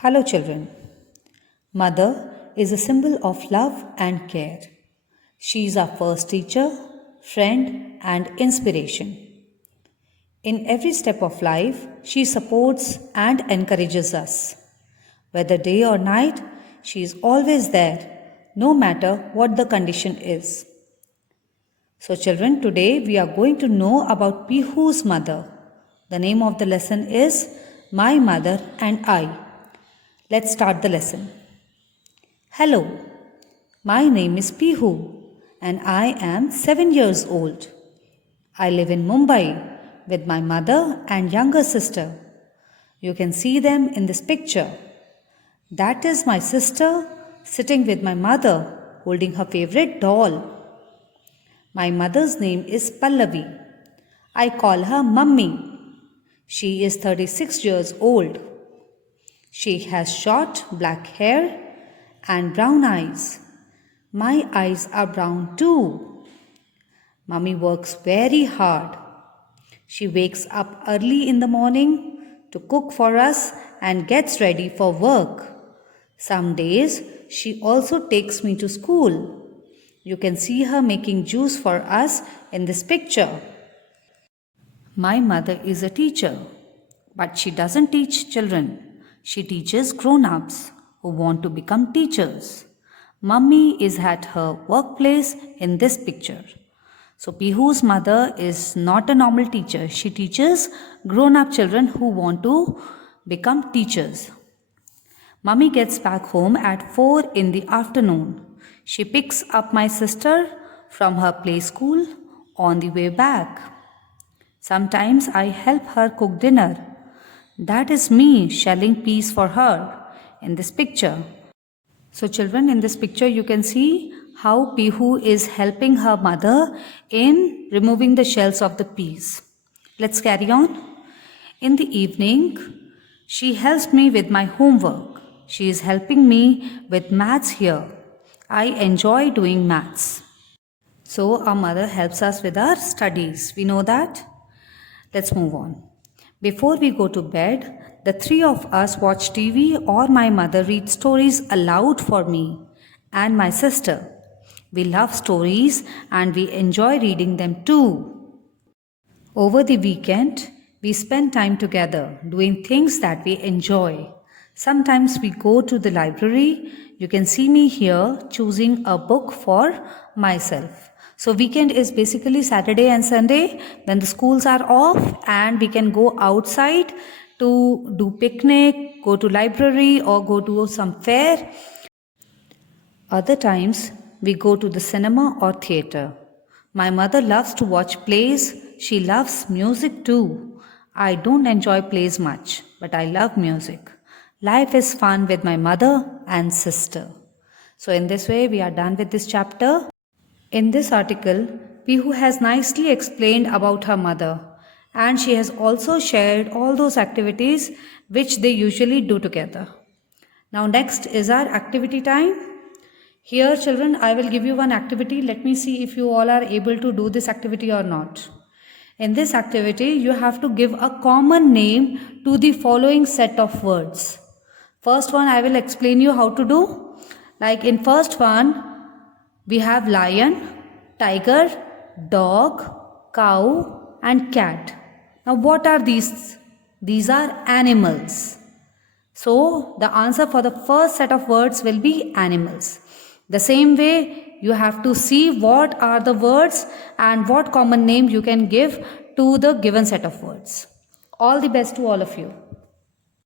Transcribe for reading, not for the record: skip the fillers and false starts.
Hello, children. Mother is a symbol of love and care. She is our first teacher, friend, and inspiration. In every step of life, she supports and encourages us. Whether day or night, she is always there, no matter what the condition is. So, children, today we are going to know about Pihu's mother. The name of the lesson is My Mother and I. Let's start the lesson. Hello, my name is Pihu and I am 7 years old. I live in Mumbai with my mother and younger sister. You can see them in this picture. That is my sister sitting with my mother holding her favorite doll. My mother's name is Pallavi. I call her Mummy. She is 36 years old. She has short black hair and brown eyes. My eyes are brown too. Mummy works very hard. She wakes up early in the morning to cook for us and gets ready for work. Some days she also takes me to school. You can see her making juice for us in this picture. My mother is a teacher, but she doesn't teach children. She teaches grown-ups who want to become teachers. Mummy is at her workplace in this picture. So Pihu's mother is not a normal teacher. She teaches grown-up children who want to become teachers. Mummy gets back home at 4 in the afternoon. She picks up my sister from her play school on the way back. Sometimes I help her cook dinner. That is me shelling peas for her in this picture. So children, in this picture you can see how Pihu is helping her mother in removing the shells of the peas. Let's carry on. In the evening, she helps me with my homework. She is helping me with maths here. I enjoy doing maths. So our mother helps us with our studies. We know that. Let's move on. Before we go to bed, the three of us watch TV or my mother reads stories aloud for me and my sister. We love stories and we enjoy reading them too. Over the weekend, we spend time together doing things that we enjoy. Sometimes we go to the library. You can see me here choosing a book for myself. So weekend is basically Saturday and Sunday when the schools are off and we can go outside to do picnic, go to library or go to some fair. Other times we go to the cinema or theatre. My mother loves to watch plays. She loves music too. I don't enjoy plays much, but I love music. Life is fun with my mother and sister. So in this way we are done with this chapter. In this article, Pihu has nicely explained about her mother and she has also shared all those activities which they usually do together. Now next is our activity time. Here children, I will give you one activity. Let me see if you all are able to do this activity or not. In this activity, you have to give a common name to the following set of words. First one I will explain you how to do. Like in first one, we have lion, tiger, dog, cow and cat. Now what are these? These are animals. So the answer for the first set of words will be animals. The same way you have to see what are the words and what common name you can give to the given set of words. All the best to all of you.